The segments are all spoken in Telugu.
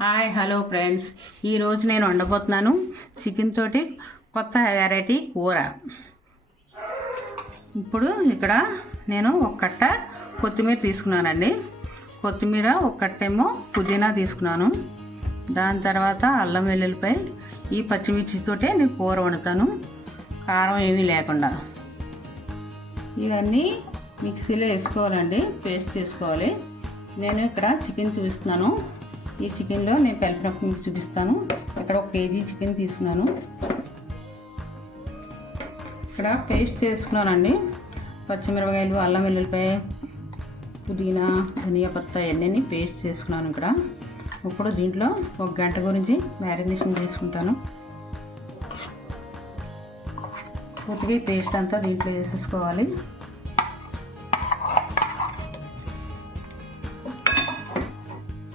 హాయ్ హలో ఫ్రెండ్స్, ఈరోజు నేను వండబోతున్నాను చికెన్ తోటి కొత్త వెరైటీ కూర. ఇప్పుడు ఇక్కడ నేను ఒక కట్ట కొత్తిమీర తీసుకున్నానండి. కొత్తిమీర ఒక కట్టేమో పుదీనా తీసుకున్నాను. దాని తర్వాత అల్లం వెల్లుల్లిపై ఈ పచ్చిమిర్చితోటే నేను కూర వండుతాను, కారం ఏమీ లేకుండా. ఇవన్నీ మిక్సీలో వేసుకోవాలండి, పేస్ట్ చేసుకోవాలి. నేను ఇక్కడ చికెన్ చూపిస్తున్నాను. ఈ చికెన్లో నేను కలిపినప్పుడు మీకు చూపిస్తాను. ఇక్కడ 1 కేజీ చికెన్ తీసుకున్నాను. ఇక్కడ పేస్ట్ చేసుకున్నానండి. పచ్చిమిరపకాయలు, అల్లం వెల్లుల్లిపాయ, పుదీనా, ధనియా పత్తా ఇవన్నీ పేస్ట్ చేసుకున్నాను. ఇక్కడ ఇప్పుడు దీంట్లో 1 గంట గురించి మ్యారినేషన్ చేసుకుంటాను. పూర్తిగా పేస్ట్ అంతా దీంట్లో వేసేసుకోవాలి.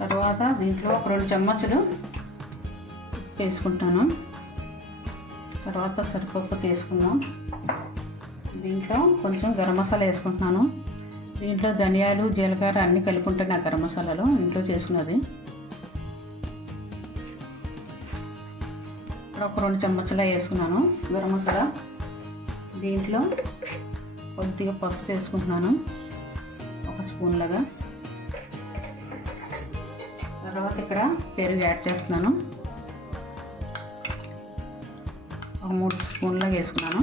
తర్వాత దీంట్లో 2 చెంచాలు వేసుకుంటాను. తర్వాత సరిపప్పు తీసుకుందాం. దీంట్లో కొంచెం గరం మసాలా వేసుకుంటున్నాను. దీంట్లో ధనియాలు, జీలకర్ర అన్నీ కలిపి ఉంటాయి నా గరం మసాలాలో, ఇంట్లో చేసుకున్నది. ఇక్కడ ఒక 2 చెంచాలు వేసుకున్నాను గరం మసాలా. దీంట్లో కొద్దిగా పసుపు వేసుకుంటున్నాను, 1 స్పూన్ లాగా. తర్వాత ఇక్కడ పెరుగు యాడ్ చేస్తున్నాను, ఒక 3 స్పూన్లాగా వేసుకున్నాను.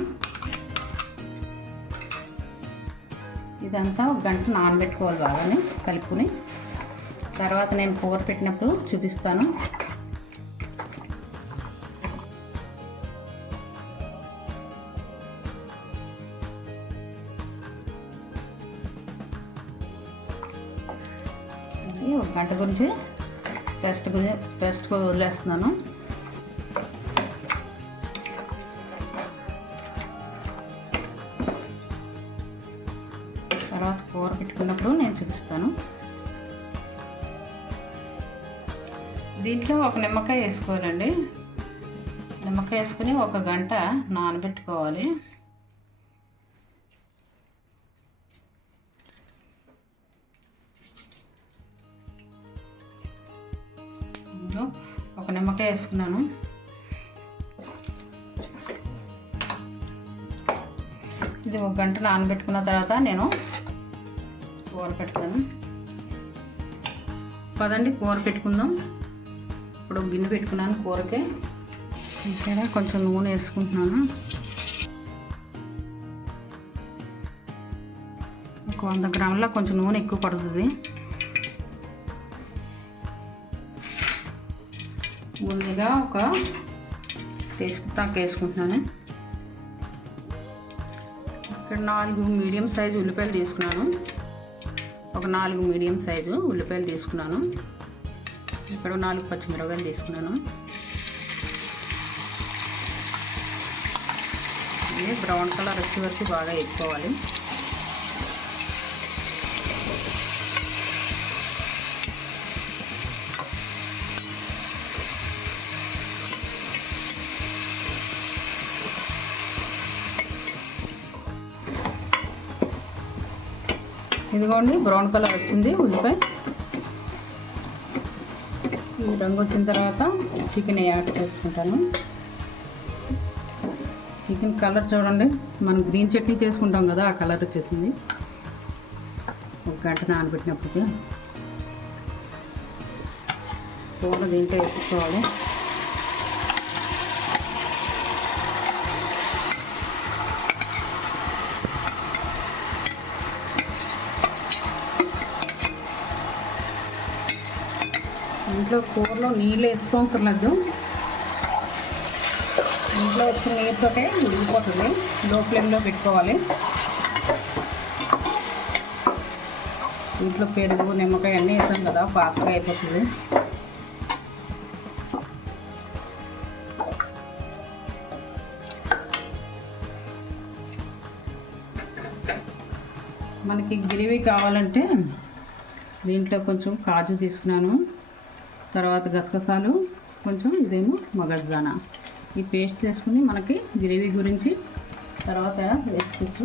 ఇదంతా 1 గంట నానబెట్టుకోవాలి బాగానే కలుపుకొని. తర్వాత నేను కూర పెట్టినప్పుడు చూపిస్తాను. ఇది 1 గంట గురించి రెస్ట్కి వదిలేస్తున్నాను. తర్వాత కూర పెట్టుకున్నప్పుడు నేను చూపిస్తాను. దీంట్లో 1 నిమ్మకాయ వేసుకోవాలండి. నిమ్మకాయ వేసుకొని 1 గంట నానబెట్టుకోవాలి. ఒక నిమ్మకాయ వేసుకున్నాను. ఇది 1 గంట నానబెట్టుకున్న తర్వాత నేను కూర పెట్టుకున్నాను. పదండి కూర పెట్టుకుందాం. ఇప్పుడు గిన్నె పెట్టుకున్నాను కూరకి. ఇక్కడ కొంచెం నూనె వేసుకుంటున్నాను. ఒక 100 గ్రాముల కొంచెం నూనె ఎక్కువ పడుతుంది. ముందుగా ఒక వేసుకుంటున్నాను. ఇక్కడ 4 మీడియం సైజు ఉల్లిపాయలు తీసుకున్నాను. ఒక 4 మీడియం సైజు ఉల్లిపాయలు తీసుకున్నాను. ఇక్కడ 4 పచ్చిమిరపకాయలు తీసుకున్నాను. ఇది బ్రౌన్ కలర్ వచ్చే వరకు బాగా వేసుకోవాలి. ఇదిగోండి బ్రౌన్ కలర్ వచ్చింది ఉల్లిపాయ. ఈ రంగు వచ్చిన తర్వాత చికెన్ యాడ్ చేసుకుంటాను. చికెన్ కలర్ చూడండి, మనం గ్రీన్ చట్నీ చేసుకుంటాం కదా, ఆ కలర్ వచ్చేసింది 1 గంట నానబెట్టినప్పటికీ. కూర దీంట్లో వేసుకోవాలి. ఇంట్లో కూరలో నీళ్ళు వేసుకోకర్లేదు. ఇంట్లో వచ్చిన నీరుతోటే ఉడికిపోతుంది. లో ఫ్లేమ్లో పెట్టుకోవాలి. ఇంట్లో పెరుగు, నిమ్మకాయ అన్నీ వేసాం కదా, ఫాస్ట్గా అయిపోతుంది. మనకి గ్రేవీ కావాలంటే దీంట్లో కొంచెం కాజు తీసుకున్నాను. తర్వాత గసగసాలు, కొంచెం ఇదేమో మగజ్దానా. ఈ పేస్ట్ చేసుకుని మనకి గ్రేవీ గురించి తర్వాత వేసుకోవచ్చు.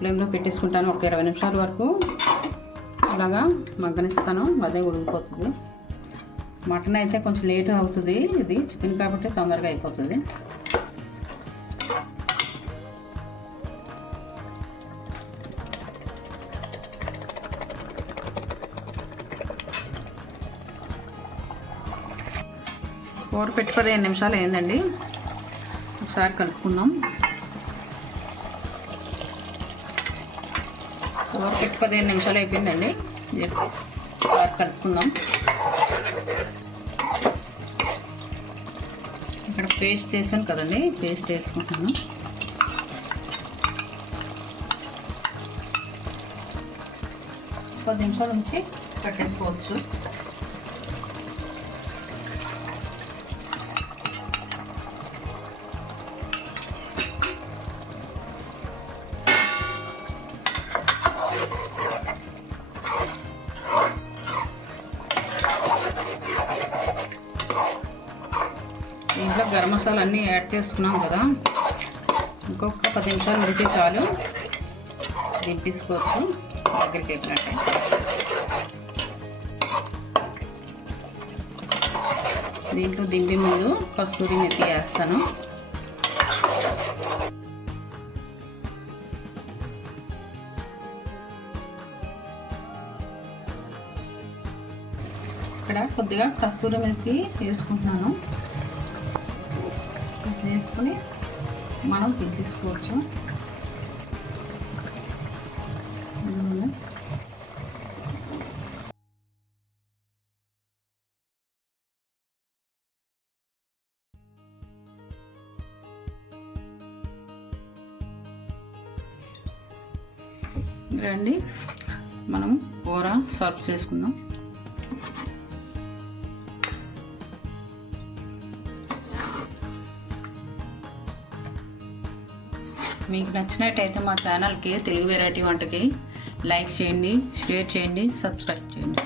ఫ్లేమ్లో పెట్టేసుకుంటాను. ఒక 20 నిమిషాల వరకు అలాగా మగ్గనిస్తాను. అదే ఉడికిపోతుంది. మటన్ అయితే కొంచెం లేట్ అవుతుంది, ఇది చికెన్ కాబట్టి తొందరగా అయిపోతుంది. కూర పెట్టి 15 నిమిషాలు అయిందండి. ఒకసారి కలుపుకుందాం. కూర పెట్టి 15 నిమిషాలు అయిపోయిందండి. ఒకసారి కలుపుకుందాం. ఇక్కడ పేస్ట్ చేశాను కదండి, పేస్ట్ వేసుకుంటాను. పది నిమిషాల నుంచి కట్టేసుకోవచ్చు. దీంట్లో గరం మసాలా అన్నీ యాడ్ చేసుకున్నాం కదా, ఇంకొక 10 నిమిషాలు ఉడితే చాలు, దింపేసుకోవచ్చు. దగ్గరికి అయిపోయినట్టే. దీంట్లో దింపే ముందు కస్తూరి మెతి వేస్తాను. ఇక్కడ కొద్దిగా కస్తూరి మెతి వేసుకుంటున్నాను. వేసుకుని మనం దింపేసుకోవచ్చు. రండి, మనం కూర సర్వ్ చేసుకుందాం. మీకు నచ్చినట్టయితే మా ఛానల్కి తెలుగు వెరైటీ వంటకి లైక్ చేయండి, షేర్ చేయండి, సబ్స్క్రైబ్ చేయండి.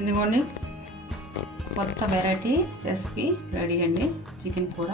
ఇదిగోండి, కొత్త వెరైటీ రెసిపీ రెడీ అండి, చికెన్ కూర.